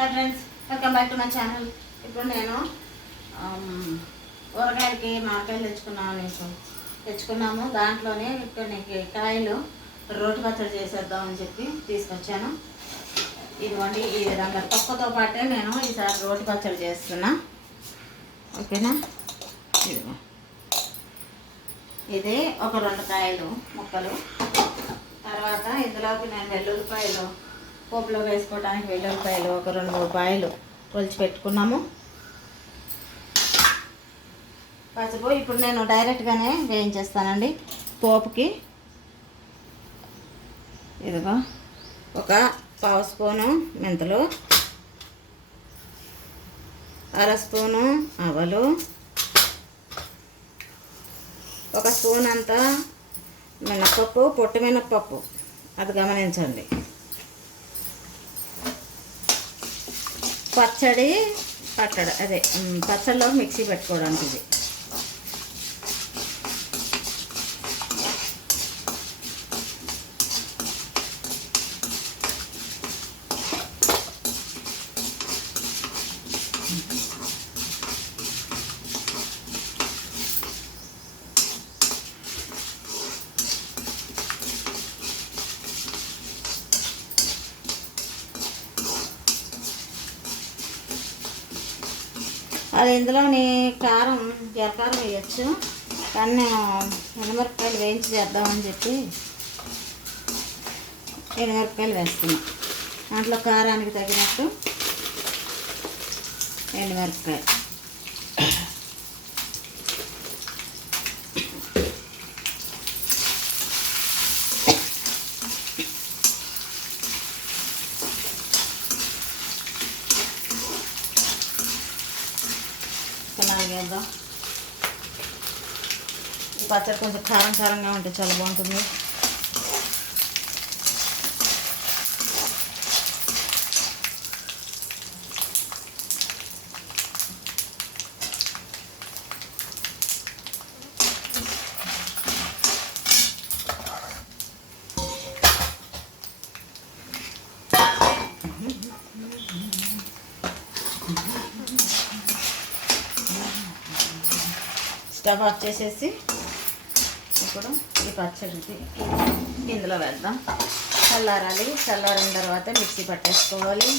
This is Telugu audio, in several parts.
Hi friends, welcome back to my channel. ఇప్పుడు నేను ఊరగాయలకి మార్కాయలు తెచ్చుకున్నాము. దాంట్లోనే కొన్ని కాయలు రోటి పచ్చడి చేసేద్దామని చెప్పి తీసుకొచ్చాను. ఇదిగోండి, ఈ విధంగా తొక్కతో పాటే నేను ఈసారి రోటి పచ్చడి చేస్తున్నా. ఓకేనా? ఇదిగో ఇది ఒక 2 కాయలు ముక్కలు. తర్వాత ఇందులోకి నేను వెల్లుల్లిపాయలు పోపులో వేసుకోవడానికి వెల్లుల్లిపాయలు ఒక 2-3 పాయలు కొలిచి పెట్టుకున్నాము. పసుపు ఇప్పుడు నేను డైరెక్ట్గానే వేయించేస్తానండి పోపుకి. ఇదిగో ఒక 1/2 స్పూను మెంతులు, 1/2 స్పూను ఆవాలు, 1 స్పూన్ అంతా మినప్పప్పు, పొట్టు మినప్పప్పు, అది గమనించండి. పచ్చడిలో మిక్సీ పెట్టుకోవడానికి ఇది. అది ఇందులోని జీలకారం వేయచ్చు, కానీ నేను ఎండుమిరపకాయలు వేయించి చేద్దామని చెప్పి ఎండుమిరపకాయలు వేస్తున్నాను. దాంట్లో కారానికి తగినట్టు ఎండుమిరపకాయ. వేద్దాం. ఈ పచ్చడి కొంచెం కారంగా ఉంటే చాలా బాగుంటుంది. స్టవ్ ఆఫ్ చేసేసి ఇప్పుడు ఈ పచ్చడికి ఇందులో వేద్దాం. చల్లారాలి. చల్లారిన తర్వాత మిక్సీ పట్టేసుకోవాలి.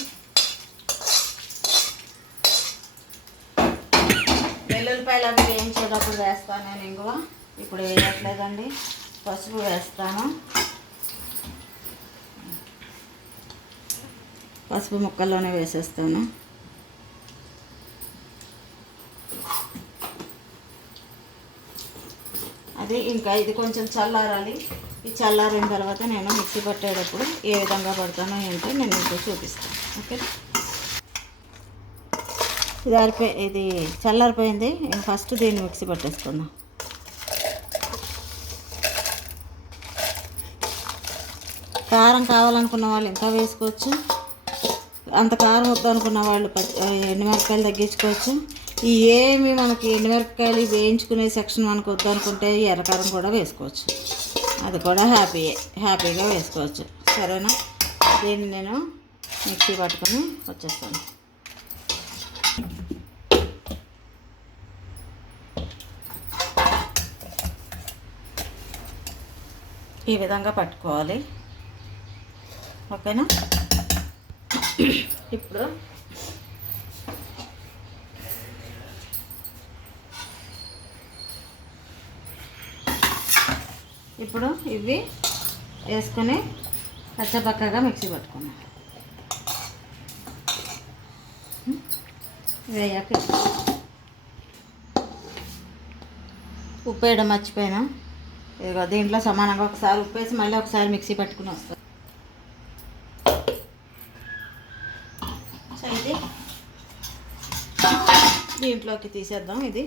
వెల్లుల్లిపాయలు అవి వేయించేటప్పుడు వేస్తాను నేను ఇంగువ. ఇప్పుడు వేయట్లేదండి. పసుపు వేస్తాను. పసుపు ముక్కల్లోనే వేసేస్తాను. ఇంకా ఇది కొంచెం చల్లారాలి. ఇది చల్లారిన తర్వాత నేను మిక్సీ పట్టేటప్పుడు ఏ విధంగా పడతానో ఏంటో నేను మీకు చూపిస్తాను. ఓకే, ఇది చల్లారిపోయింది. ఫస్ట్ దీన్ని మిక్సీ పట్టేసుకుందాం. కారం కావాలనుకున్న వాళ్ళు ఇంకా వేసుకోవచ్చు. అంత కారం వద్దనుకున్న వాళ్ళు ఎండుమిరపకాయలు తగ్గించుకోవచ్చు. ఏమి మనకి ఎండుమిరపకాయలు వేయించుకునే సెక్షన్ మనకు వద్దనుకుంటే ఎర్రకారం కూడా వేసుకోవచ్చు. అది కూడా హ్యాపీగా వేసుకోవచ్చు. సరేనా? దీన్ని నేను మిక్సీ పట్టుకొని వచ్చేస్తాను. ఈ విధంగా పట్టుకోవాలి. ఓకేనా? ఇప్పుడు ఇవి వేసుకొని పచ్చపక్కగా మిక్సీ పట్టుకున్నాం. వేయాక ఉప్పు వేయడం మర్చిపోయినా. ఇదిగో దీంట్లో సమానంగా ఒకసారి ఉప్పు వేసి మళ్ళీ ఒకసారి మిక్సీ పట్టుకుని వస్తాం. సో ఇది దీంట్లోకి తీసేద్దాం. ఇది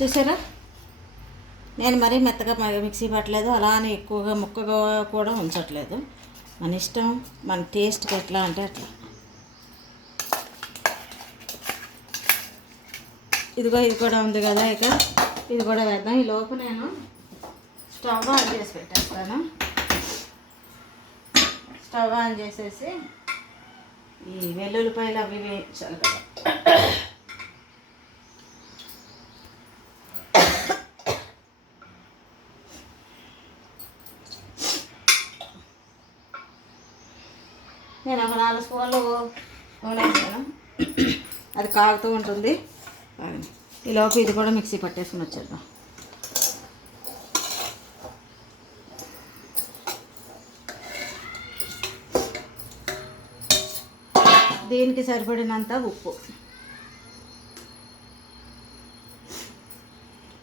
చూసారా, నేను మరీ మెత్తగా మిక్సీ పట్టలేదు, అలానే ఎక్కువగా ముక్కగా కూడా ఉంచట్లేదు. మన ఇష్టం, మన టేస్ట్కి ఎట్లా అంటే అట్లా. ఇదిగో ఇది కూడా ఉంది కదా, ఇక ఇది కూడా వేద్దాం. ఈ లోపు నేను స్టవ్ ఆన్ చేసి పెట్టేస్తాను. స్టవ్ ఆన్ చేసేసి ఈ వెల్లుల్లిపాయలు అవి వేయించాలి కదా. నేను ఒక 4 స్పూన్లు నూనె వేసాను, అది కాగుతూ ఉంటుంది. ఈలోపు ఇది కూడా మిక్సీ పట్టేసుకుని వచ్చేద్దాం. దీనికి సరిపడినంత ఉప్పు.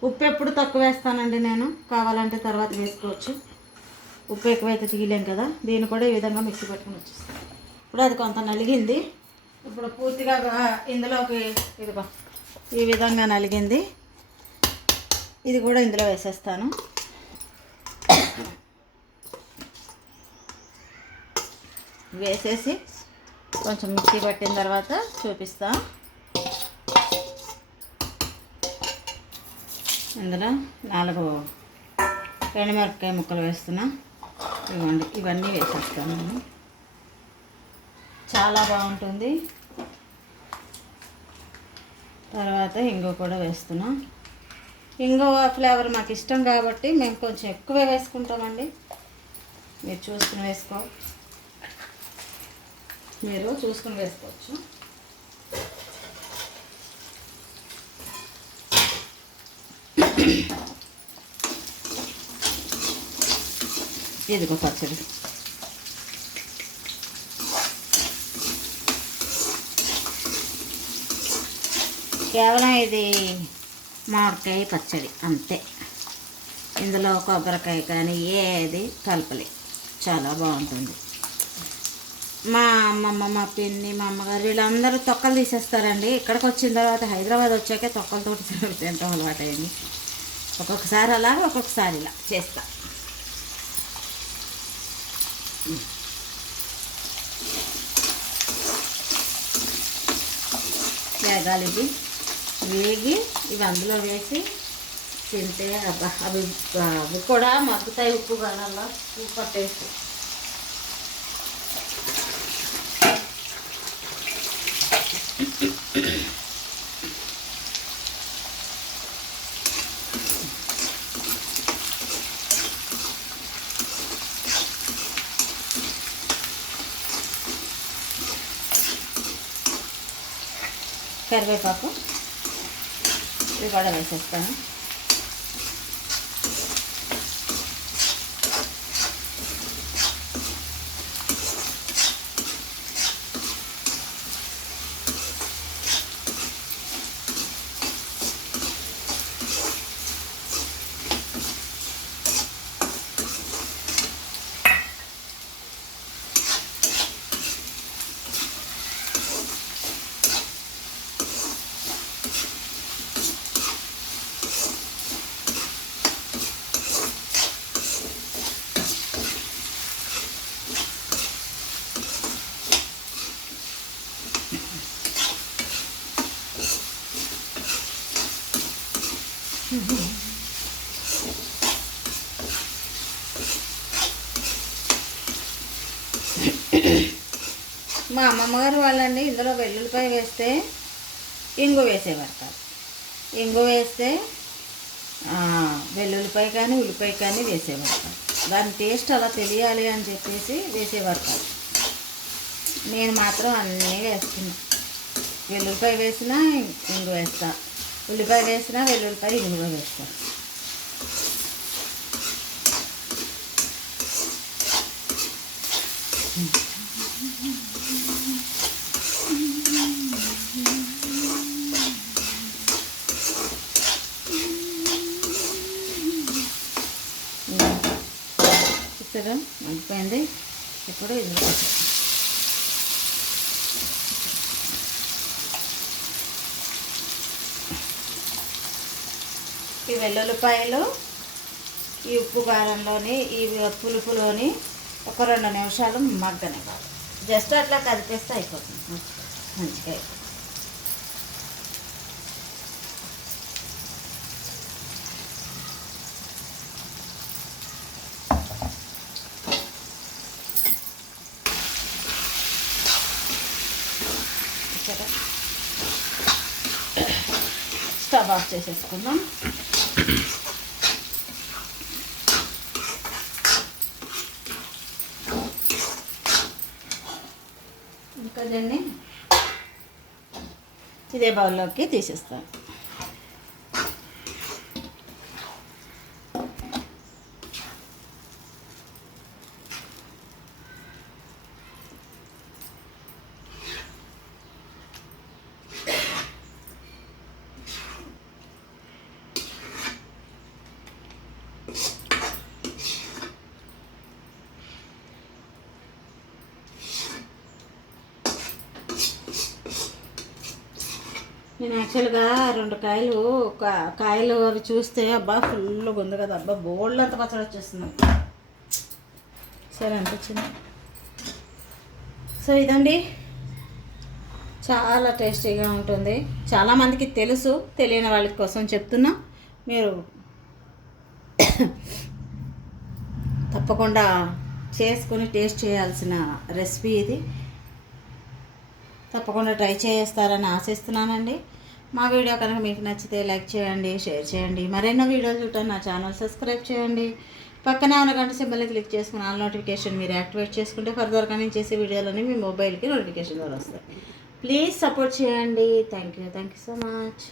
ఉప్పు ఎప్పుడు తక్కువ వేస్తానండి నేను, కావాలంటే తర్వాత వేసుకోవచ్చు. ఉప్పు ఎక్కువైతే తీయలేం కదా. దీన్ని కూడా ఈ విధంగా మిక్సీ పట్టుకుని వచ్చేస్తాను. ఇప్పుడు అది కొంత నలిగింది. ఇప్పుడు పూర్తిగా ఇందులోకి ఇదిగో ఈ విధంగా నలిగింది. ఇది కూడా ఇందులో వేసేస్తాను. వేసేసి కొంచెం మిక్సీ పట్టిన తర్వాత చూపిస్తా. ఇందులో 4 ఎండుమిరపకాయ ముక్కలు వేస్తున్నా. ఇవ్వండి, ఇవన్నీ వేసేస్తాను నేను. చాలా బాగుంటుంది. తర్వాత ఇంగువ కూడా వేస్తున్నా. ఇంగువ ఫ్లేవర్ మాకు ఇష్టం కాబట్టి మేము కొంచెం ఎక్కువే వేసుకుంటామండి. మీరు చూసుకుని వేసుకోవచ్చు. ఇదిగో పచ్చడి. కేవలం ఇది మామిడికాయ పచ్చడి అంతే. ఇందులో కొబ్బరికాయ కానీ ఏది కలపలే. చాలా బాగుంటుంది. మా అమ్మమ్మ, మా పిన్ని, మా అమ్మగారు వీళ్ళందరూ తొక్కలు తీసేస్తారండి. ఇక్కడికి వచ్చిన తర్వాత హైదరాబాద్ వచ్చాకే తొక్కలతోటి తింటాం అలవాటు అయింది. ఒక్కొక్కసారి అలాగే ఒక్కొక్కసారి ఇలా చేస్తా. వేగాలి. వేగి ఇవి అందులో వేసి తింటే అవి కూడా మగ్గుతాయి. ఉప్పు కాలంలో సూపర్ టేస్ట్. కరివేపాకు ఇది కూడా వేసేస్తాను. మా అమ్మమ్మగారు వాళ్ళండి ఇందులో వెల్లుల్లిపాయ వేస్తే ఇంగు వేసేవారు కాదు. ఇంగు వేస్తే వెల్లుల్లిపాయ కానీ ఉల్లిపాయ కానీ వేసేవారు కాదు. దాని టేస్ట్ అలా తెలియాలి అని చెప్పేసి వేసేవారు కాదు. నేను మాత్రం అన్నీ వేస్తున్నా. వెల్లుల్లిపాయ వేసినా ఇంగు వేస్తా, ఉల్లిపాయ వేసినా వెల్లుల్లిపాయ ఇంగువ వేస్తా. చూసారా మండిపోయింది. ఇప్పుడు ఇందులో ఈ వెల్లుల్లిపాయలు ఈ ఉప్పు కారంలోని ఈ పులుపులోని ఒక 2 నిమిషాలు మగ్గనివ్వాలి. జస్ట్ అట్లా కదిపేస్తే అయిపోతుంది, మంచిగా అయిపోతుంది. స్టవ్ ఆఫ్ చేసేసుకుందాం. ఇంకా దీన్ని ఇదే బౌల్లోకి తీసేస్తాను. నేను యాక్చువల్గా 2 కాయలు కాయలు అవి చూస్తే అబ్బా ఫుల్గా ఉంది కదా, అబ్బా బోల్డ్ అంత పచ్చడి వచ్చేస్తుంది. సరే అనిపించింది. సో ఇదండి, చాలా టేస్టీగా ఉంటుంది. చాలామందికి తెలుసు, తెలియని వాళ్ళ కోసం చెప్తున్నా. మీరు తప్పకుండా చేసుకొని టేస్ట్ చేయాల్సిన రెసిపీ ఇది. తప్పకుండా ట్రై చేస్తారని ఆశిస్తున్నానండి. మా వీడియో కనుక మీకు నచ్చితే లైక్ చేయండి, షేర్ చేయండి. మరెన్నో వీడియోలు చూడండి. నా ఛానల్ సబ్స్క్రైబ్ చేయండి. పక్కనే ఉన్న గంట సింబల్ని క్లిక్ చేసుకుని ఆల్ నోటిఫికేషన్ మీరు యాక్టివేట్ చేసుకుంటే ఫర్దర్గా నేను చేసే వీడియోలన్నీ మీ మొబైల్కి నోటిఫికేషన్ ద్వారా వస్తాయి. ప్లీజ్ సపోర్ట్ చేయండి. Thank you so much.